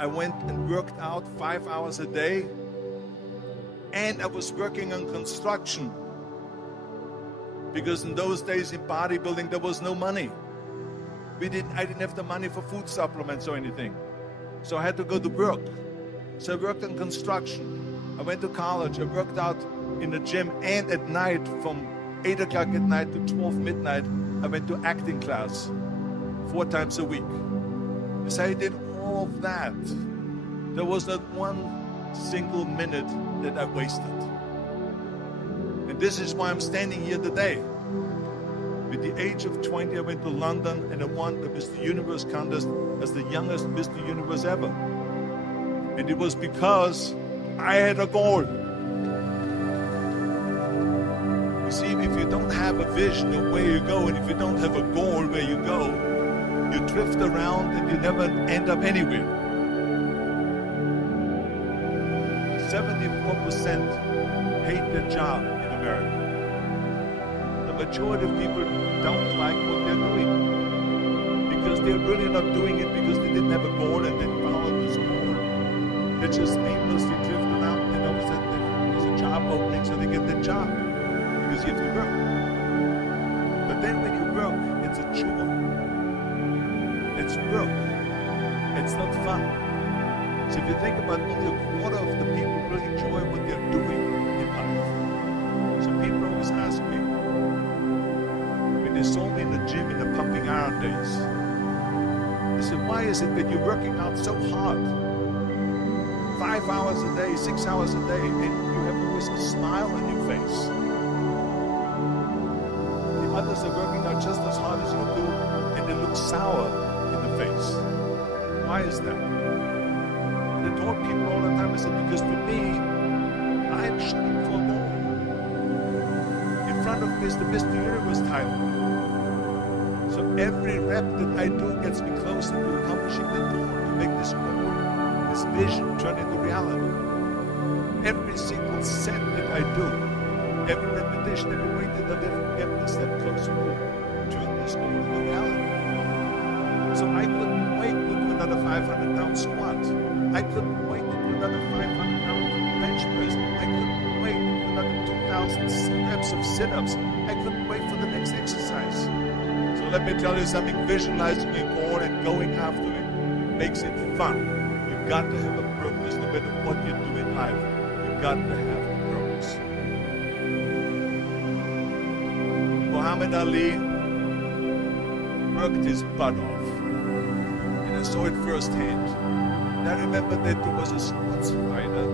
I went and worked out 5 hours a day, and I was working on construction. Because in those days in bodybuilding, there was no money. I didn't have the money for food supplements or anything. So I had to go to work. So I worked on construction. I went to college. I worked out in the gym, and at night from 8 o'clock at night to 12 midnight, I went to acting class 4 times a week. So I did all of that. There was not one single minute that I wasted. And this is why I'm standing here today. With the age of 20, I went to London and I won the Mr. Universe contest as the youngest Mr. Universe ever. And it was because I had a goal. You see, if you don't have a vision of where you go, and if you don't have a goal where you go, you drift around and you never end up anywhere. 74% hate their job in America. The majority of people don't like what they're doing because they're really not doing it because they didn't have a goal and didn't follow this goal. They just aimlessly drift around and all of a sudden there's a job opening, so they get the job because you have to work. But then when you work, it's a chore. It's work. It's not fun. So if you think about only a quarter of the people really enjoy what they're doing in life. So people always ask me, when they saw me in the gym in the pumping iron days, they said, why is it that you're working out so hard? 5 hours a day, 6 hours a day, and you have always a smile on your face. The others are working out just as hard as you do, and they look sour in the face. Why is that? And I told people all the time, I said, because to me, I'm shooting for a goal. In front of me is the Mr. Universe title. So every rep that I do gets me closer to accomplishing the goal, to make this goal, this vision turn into reality. Every single set that I do, every repetition, every weight that I lift, get me a step closer to turn this goal into reality. So I couldn't wait to do another 500-pound squat. I couldn't wait to do another 500-pound bench press. I couldn't wait to do another 2,000 reps of sit-ups. I couldn't wait for the next exercise. So let me tell you something, visualizing your goal and going after it makes it fun. You've got to have a purpose no matter what you do in life. You've got to have a purpose. Muhammad Ali worked his butt off. And I saw it firsthand. And I remember that there was a sports fighter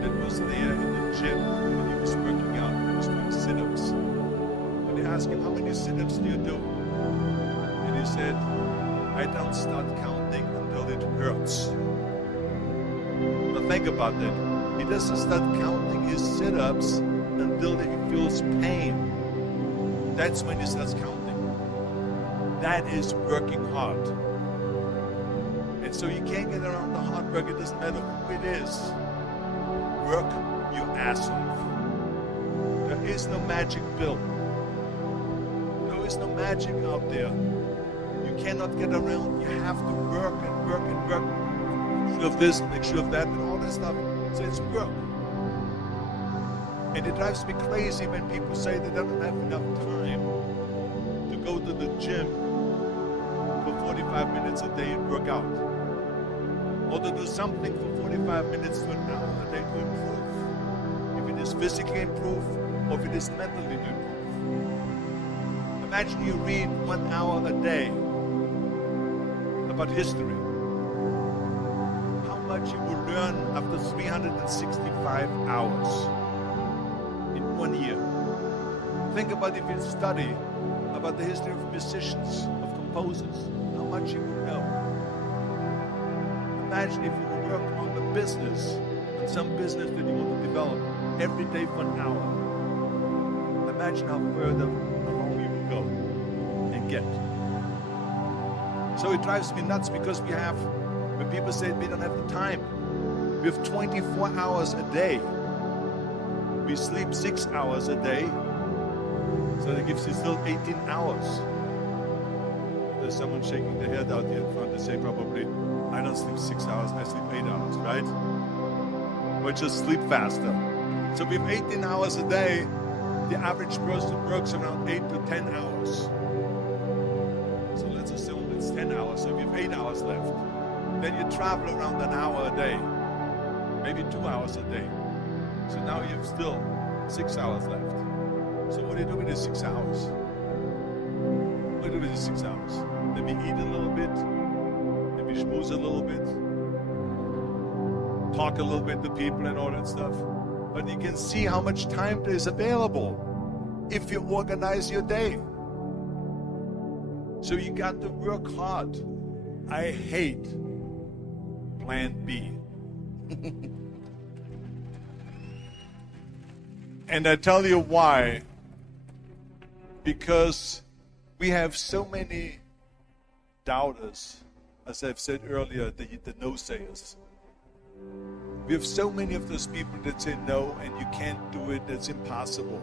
that was there in the gym when he was working out. He was doing sit-ups. And they asked him, how many sit-ups do you do? And he said, I don't start counting until it hurts. Now think about that. He doesn't start counting his sit-ups until he feels pain. That's when he starts counting. That is working hard. And so you can't get around the hard work. It doesn't matter who it is. Work your ass off. There is no magic pill. There is no magic out there. You cannot get around. You have to work and work and work. Make sure of this, make sure of that, and all that stuff. So it's work. And it drives me crazy when people say they don't have enough time to go to the gym for 45 minutes a day and work out. Or to do something for 45 minutes to an hour a day to improve. If it is physically improve, or if it is mentally to improve. Imagine you read 1 hour a day about history. How much you will learn after 365 hours in 1 year. Think about if you study about the history of musicians, of composers, how much you would know. Imagine if you would work on the business, on some business that you want to develop every day for an hour. Imagine how further along you would go and get. So it drives me nuts because we have, when people say we don't have the time, we have 24 hours a day. We sleep 6 hours a day, so that gives you still 18 hours. The there's someone shaking their head out here in front. They say probably, I don't sleep 6 hours, I sleep 8 hours, right? Or just sleep faster. So we have 18 hours a day. The average person works around 8 to 10 hours. So let's assume it's 10 hours, so we have 8 hours left. Then you travel around an hour a day, maybe 2 hours a day. So now you have still 6 hours left. So what do you do with the 6 hours? What do you do with the 6 hours? Then we eat a little bit, then we schmooze a little bit, talk a little bit to people and all that stuff. But you can see how much time there is available if you organize your day. So you got to work hard. I hate plan B. And I tell you why. Because we have so many doubters, as I've said earlier, the no-sayers. We have so many of those people that say no, and you can't do it, that's impossible.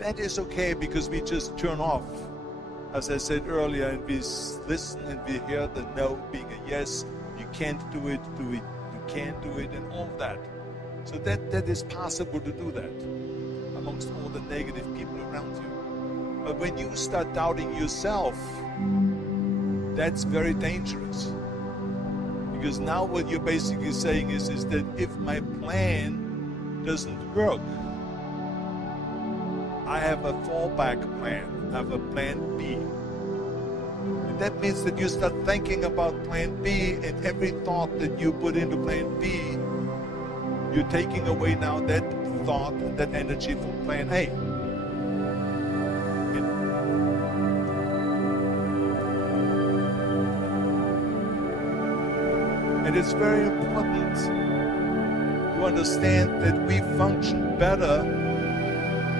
That is okay, because we just turn off, as I said earlier, and we listen and we hear the no being a yes. You can't do it, you can't do it, and all that. So that is possible to do that amongst all the negative people around you. But when you start doubting yourself, that's very dangerous. Because now what you're basically saying is that if my plan doesn't work, I have a fallback plan. I have a plan B. And that means that you start thinking about plan B, and every thought that you put into plan B, you're taking away now that thought and that energy from plan A. And it's very important to understand that we function better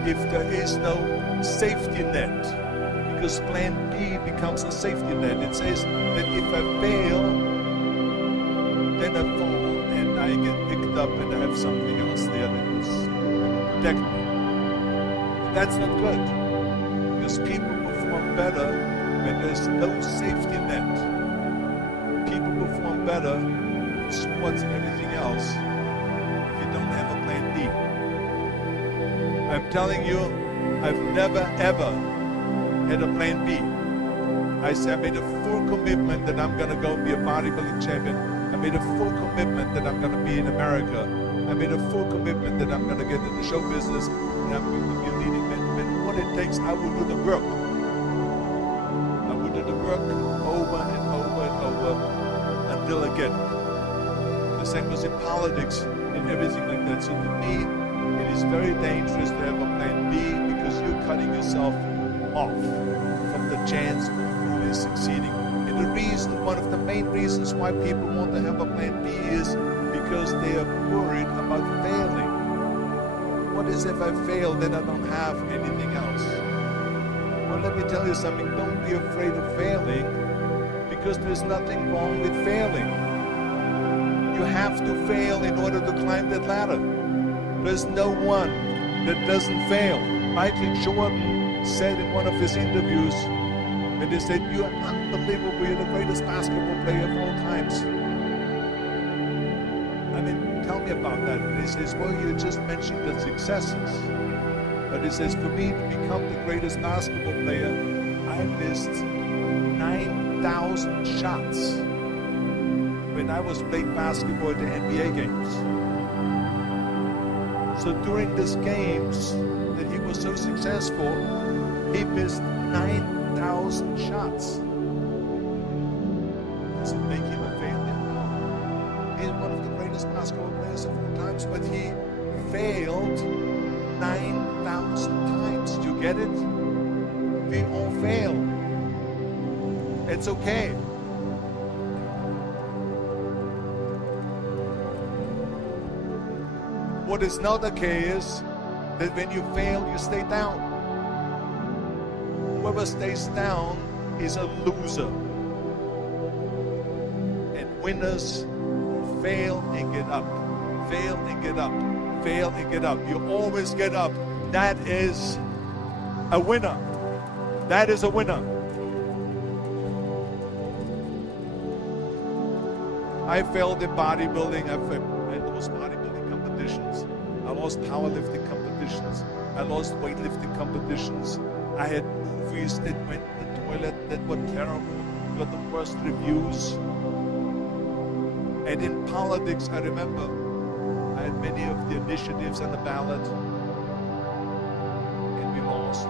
if there is no safety net. Because plan B becomes a safety net. It says that if I fail, then I fall and I get picked up and I have something else there that will protect me. And that's not good. Because people perform better when there's no safety net. People perform better in sports and everything else if you don't have a plan B. I'm telling you, I've never ever had a plan B. I made a full commitment that I'm going to go be a bodybuilding champion. I made a full commitment that I'm going to be in America. I made a full commitment that I'm going to get in the show business and I'm going to be a leading man. But what it takes, I will do the work. I will do the work over and over and over until I get it. The same was in politics and everything like that. So to me, it is very dangerous to have a plan B because you're cutting yourself off from the chance of really succeeding. And the reason, one of the main reasons why people want to have a plan B is because they are worried about failing. What is if I fail, then I don't have anything else? Well, let me tell you something. Don't be afraid of failing because there's nothing wrong with failing. You have to fail in order to climb that ladder. There's no one that doesn't fail. Michael Jordan said in one of his interviews, and they said, "You are unbelievable, you're the greatest basketball player of all times." I mean, tell me about that. And he says, "Well, you just mentioned the successes." But he says, "For me to become the greatest basketball player, I missed 9,000 shots when I was playing basketball at the NBA games." So during these games that he was so successful, he missed 9,000 shots. Does it make him a failure? No. He's one of the greatest basketball players of all times, but he failed 9,000 times. Do you get it? We all fail. It's okay. What is not okay is that when you fail, you stay down. Whoever stays down is a loser. And winners fail and get up. Fail and get up. Fail and get up. You always get up. That is a winner. That is a winner. I failed in bodybuilding. I lost bodybuilding competitions. I lost powerlifting competitions. I lost weightlifting competitions. I had movies that went in the toilet that were terrible, got the worst reviews. And in politics, I remember I had many of the initiatives on the ballot, and we lost.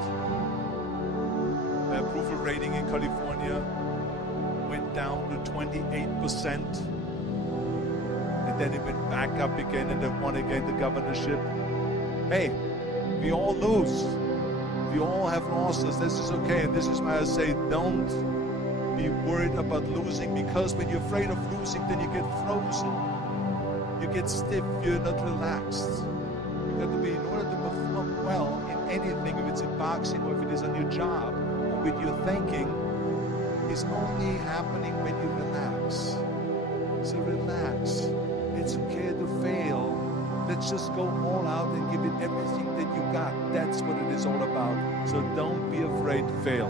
My approval rating in California went down to 28%. And then it went back up again, and then won again the governorship. Hey, we all lose. We all have losses. This is okay. And this is why I say don't be worried about losing, because when you're afraid of losing, then you get frozen. You get stiff. You're not relaxed. You got to be, in order to perform well in anything, if it's in boxing or if it is on your job or with your thinking, is only happening when you relax. So relax. It's okay to fail. Let's just go all out and give it everything that you got. That's what it is all about. So don't be afraid to fail.